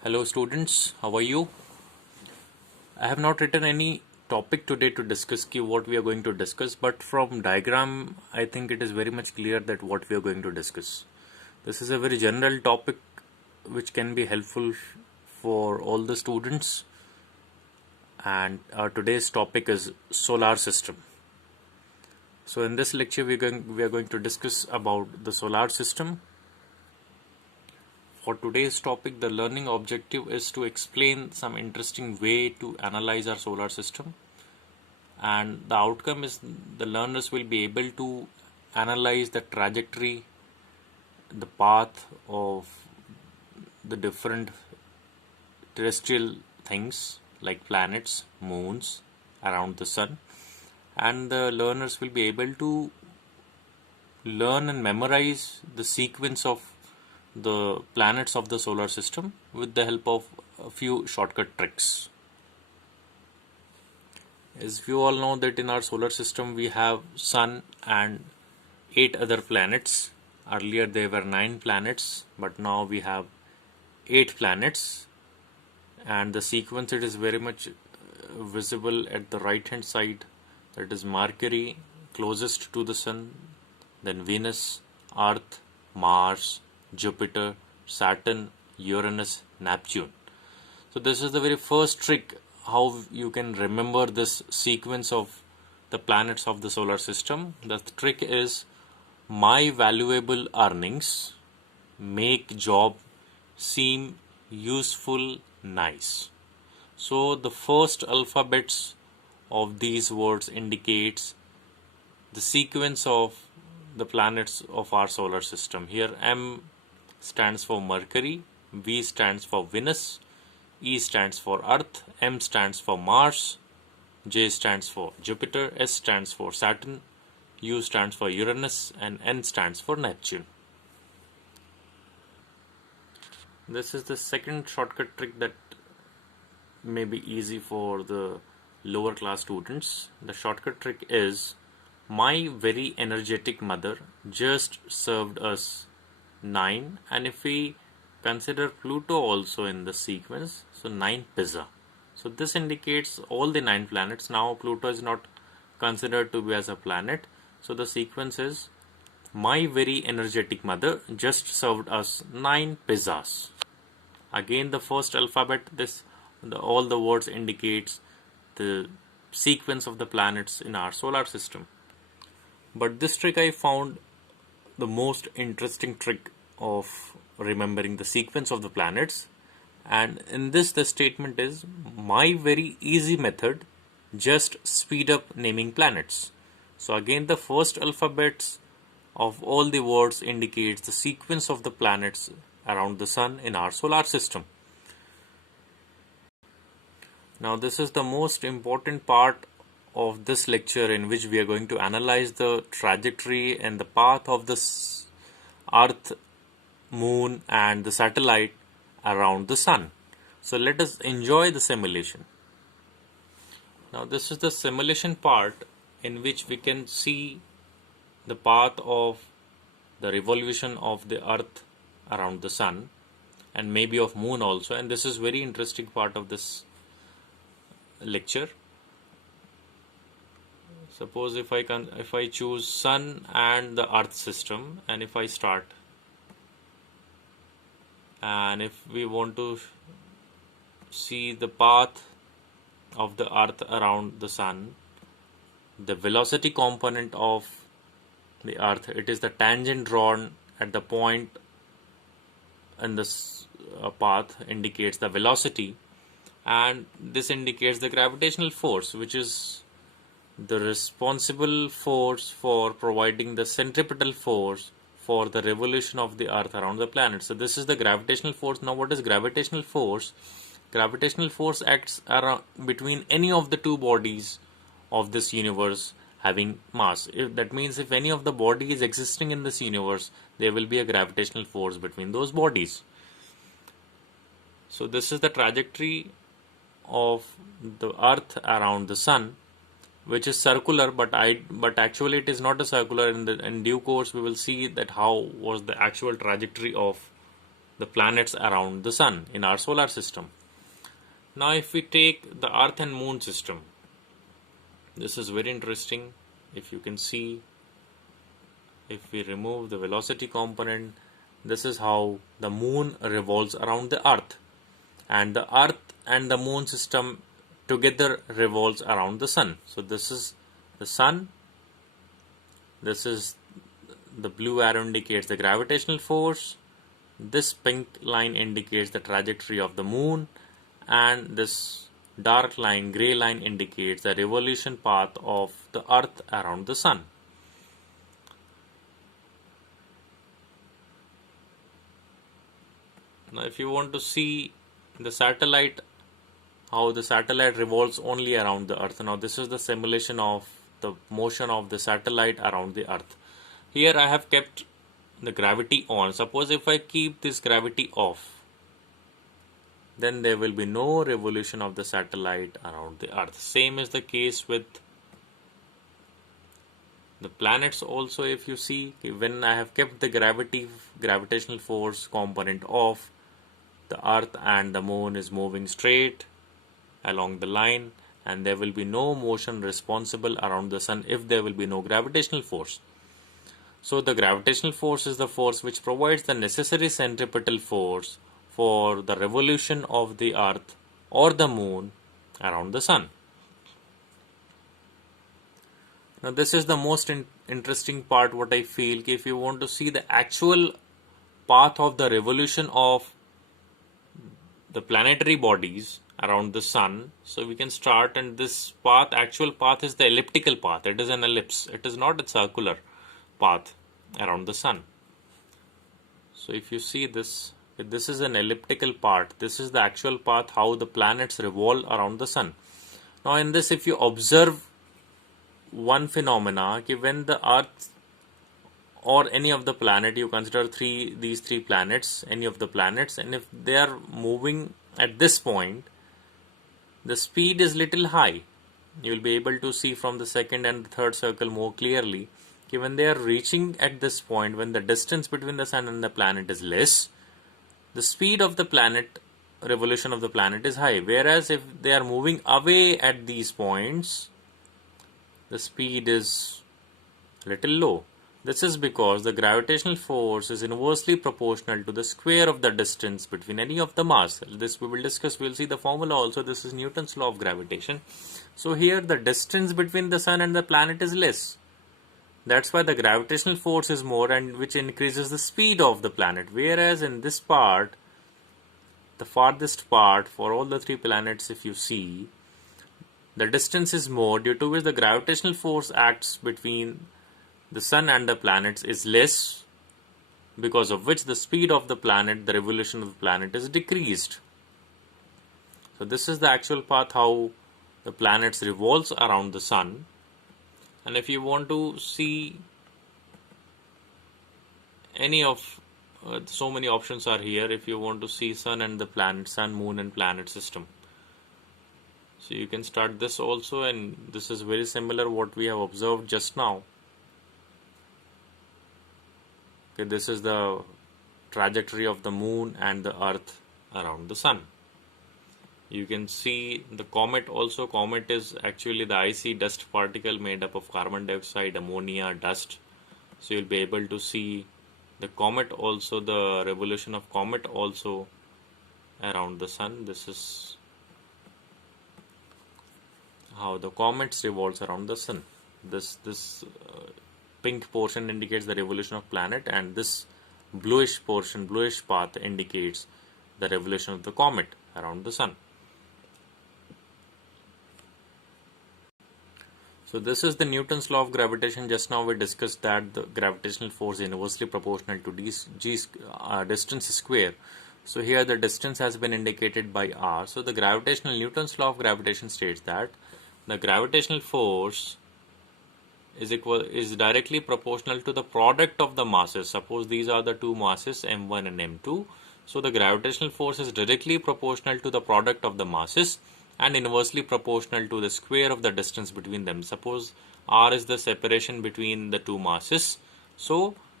Hello students, how are you? I have not written any topic today to discuss what we are going to discuss, but from diagram I think it is very much clear that what we are going to discuss. This is a very general topic which can be helpful for all the students, and our today's topic is solar system. So in this lecture we are going to discuss about the solar system. For today's topic, the learning objective is to explain some interesting way to analyze our solar system, and the outcome is the learners will be able to analyze the trajectory, the path of the different terrestrial things like planets, moons around the sun, and the learners will be able to learn and memorize the sequence of the planets of the solar system with the help of a few shortcut tricks. As you all know that in our solar system we have Sun and 8 other planets. Earlier there were 9 planets, but now we have 8 planets, and the sequence it is very much visible at the right hand side. That is Mercury closest to the Sun, then Venus, Earth, Mars, Jupiter, Saturn, Uranus, Neptune. So this is the very first trick how you can remember this sequence of the planets of the solar system. The trick is my valuable earnings make job seem useful nice. So the first alphabets of these words indicates the sequence of the planets of our solar system. Here M stands for Mercury, V stands for Venus, E stands for Earth, M stands for Mars, J stands for Jupiter, S stands for Saturn, U stands for Uranus, and N stands for Neptune. This is the second shortcut trick that may be easy for the lower class students. The shortcut trick is my very energetic mother just served us 9, and if we consider Pluto also in the sequence, so 9 pizza. So this indicates all the 9 planets. Now Pluto is not considered to be as a planet, so the sequence is my very energetic mother just served us 9 pizzas. Again the first alphabet, all the words indicates the sequence of the planets in our solar system. But this trick I found the most interesting trick of remembering the sequence of the planets, and in this the statement is my very easy method just speed up naming planets. So again the first alphabets of all the words indicates the sequence of the planets around the sun in our solar system. Now this is the most important part of this lecture, in which we are going to analyze the trajectory and the path of the Earth, Moon and the satellite around the Sun. So let us enjoy the simulation. Now this is the simulation part in which we can see the path of the revolution of the Earth around the Sun and maybe of Moon also, and this is very interesting part of this lecture. Suppose if I choose Sun and the Earth system, and if I start, and if we want to see the path of the Earth around the Sun, the velocity component of the Earth, it is the tangent drawn at the point in this path indicates the velocity, and this indicates the gravitational force, which is the responsible force for providing the centripetal force for the revolution of the Earth around the planet. So this is the gravitational force. Now what is gravitational force? Gravitational force acts around between any of the two bodies of this universe having mass. That means if any of the body is existing in this universe, there will be a gravitational force between those bodies. So this is the trajectory of the Earth around the Sun, which is circular, but actually it is not a circular. In due course we will see that how was the actual trajectory of the planets around the sun in our solar system. Now if we take the Earth and Moon system, this is very interesting. If you can see, if we remove the velocity component, this is how the Moon revolves around the Earth, and the Earth and the Moon system together revolves around the Sun. So this is the Sun, this is the blue arrow indicates the gravitational force, this pink line indicates the trajectory of the Moon, and this dark line, grey line, indicates the revolution path of the Earth around the Sun. Now if you want to see the satellite, how the satellite revolves only around the Earth. Now this is the simulation of the motion of the satellite around the Earth. Here I have kept the gravity on. Suppose if I keep this gravity off, then there will be no revolution of the satellite around the Earth. Same is the case with the planets also. If you see, when I have kept the gravitational force component off, the Earth and the Moon is moving straight along the line, and there will be no motion responsible around the Sun if there will be no gravitational force. So the gravitational force is the force which provides the necessary centripetal force for the revolution of the Earth or the Moon around the Sun. Now this is the most interesting part, what I feel. If you want to see the actual path of the revolution of the planetary bodies around the Sun, so we can start, and this path, actual path, is the elliptical path. It is an ellipse. It is not a circular path around the Sun. So if you see this, this is an elliptical part. This is the actual path how the planets revolve around the Sun. Now in this, if you observe one phenomena, when the Earth or any of the planet, you consider these three planets, any of the planets, and if they are moving at this point, the speed is little high. You will be able to see from the second and the third circle more clearly. When they are reaching at this point, when the distance between the Sun and the planet is less, the speed of the planet, revolution of the planet, is high. Whereas if they are moving away at these points, the speed is little low. This is because the gravitational force is inversely proportional to the square of the distance between any of the mass. This we will discuss. We will see the formula also. This is Newton's law of gravitation. So here the distance between the Sun and the planet is less. That's why the gravitational force is more, and which increases the speed of the planet. Whereas in this part, the farthest part for all the three planets, if you see, the distance is more, due to which the gravitational force acts between the Sun and the planets is less, because of which the speed of the planet, the revolution of the planet, is decreased. So this is the actual path how the planets revolves around the Sun. And if you want to see any of so many options are here. If you want to see Sun and the planet, Sun, Moon and planet system, so you can start this also, and this is very similar what we have observed just now. Okay, this is the trajectory of the Moon and the Earth around the Sun. You can see the comet also. Comet is actually the icy dust particle made up of carbon dioxide, ammonia, dust. So you'll be able to see the comet also, the revolution of comet also around the Sun. This is how the comets revolves around the Sun. This pink portion indicates the revolution of planet, and this bluish portion, bluish path, indicates the revolution of the comet around the Sun. So this is the Newton's law of gravitation. Just now we discussed that the gravitational force is inversely proportional to distance square. So here the distance has been indicated by r. So the Newton's law of gravitation states that the gravitational force is directly proportional to the product of the masses. Suppose these are the two masses, m1 and m2. So the gravitational force is directly proportional to the product of the masses and inversely proportional to the square of the distance between them. Suppose r is the separation between the two masses. So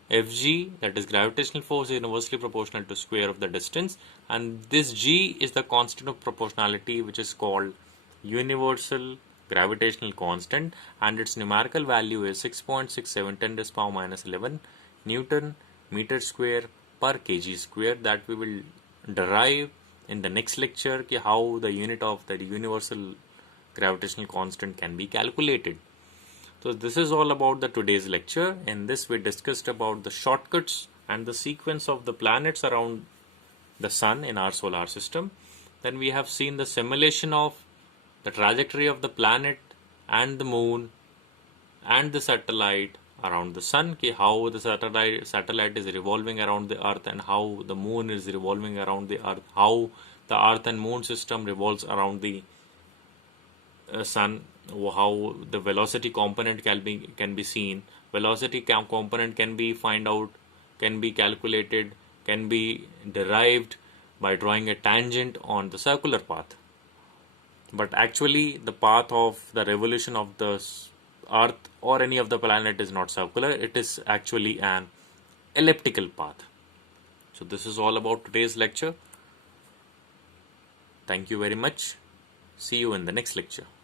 Fg, that is gravitational force, is inversely proportional to square of the distance, and this g is the constant of proportionality, which is called universal gravitational constant, and its numerical value is 6.67 10 to the power minus 11 Newton meter square per kg square, that we will derive in the next lecture how the unit of the universal gravitational constant can be calculated. So this is all about the today's lecture. In this we discussed about the shortcuts and the sequence of the planets around the sun in our solar system. Then we have seen the simulation of the trajectory of the planet and the moon and the satellite around the sun, how the satellite is revolving around the earth and how the moon is revolving around the earth, how the earth and moon system revolves around the sun, how the velocity component can be seen. Velocity component can be can be calculated, can be derived by drawing a tangent on the circular path. But actually the path of the revolution of the earth or any of the planet is not circular, it is actually an elliptical path. So this is all about today's lecture. Thank you very much. See you in the next lecture.